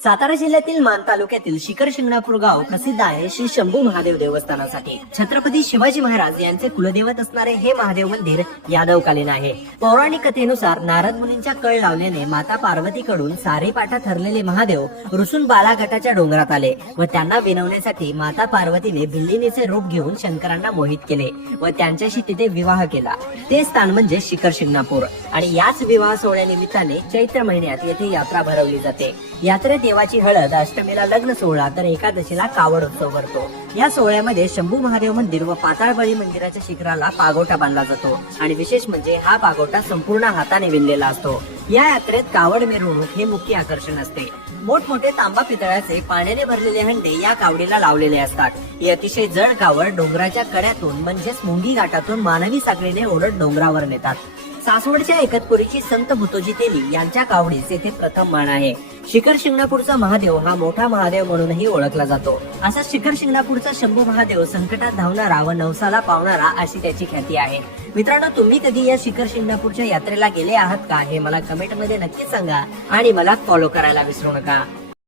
सातारा जिल्ह्यातील मान तालुक्यातील शिखर शिंगणापूर गाव प्रसिद्ध आहे श्री शंभू महादेव देवस्थानासाठी। छत्रपती शिवाजी महाराज यांचे कुलदैवत असणारे हे महादेव मंदिर यादवकालीन आहे। पौराणिक कथेनुसार नारद मुनींच्या कळ लावल्याने माता पार्वतीकडून सारे पाठा ठरलेले महादेव रुसून बालाघाटाच्या डोंगरात आले व त्यांना विनवण्यासाठी माता पार्वतीने बिल्लिणीचे रूप घेऊन शंकरांना मोहित केले व त्यांच्याशी तिथे विवाह केला। ते स्थान म्हणजे शिखर शिंगणापूर आणि याच विवाह सोहळ्यानिमित्ताने चैत्र महिन्यात येथे यात्रा भरवली जाते। यात्रेत देवाची हळद, अष्टमीला लग्न सोहळा तर एकादशीला कावड उत्सव भरतो। या सोहळ्यामध्ये शंभू महादेव मंदिर व पाताळबळी मंदिराच्या शिखराला पागोटा बांधला जातो आणि विशेष म्हणजे हा पागोटा संपूर्ण हाताने विणलेला असतो। या यात्रेत कावड मिरवणूक हे मुख्य आकर्षण असते। मोठमोठे तांबा पितळाचे पाण्याने भरलेले हंडे या कावडीला लावलेले असतात। ही अतिशय जड कावड डोंगराच्या कड्यातून म्हणजेच मुंगी घाटातून मानवी साखळीने ओढत डोंगरावर नेतात। सासवडच्या एकतपुरीची संत भुतोजी तेली यांच्या कावडीस येथे प्रथम मान आहे। शिखर शिंगणापूरचा महादेव हा मोठा महादेव म्हणूनही ओळखला जातो। असा शिखर शिंगणापूरचा शंभू महादेव संकटात धावणारा व नवसाला पावणारा अशी त्याची ख्याती आहे। मित्रांनो, तुम्ही कधी या शिखर शिंगणापूरच्या यात्रेला गेले आहात का हे मला कमेंट मध्ये नक्की सांगा आणि मला फॉलो करायला विसरू नका।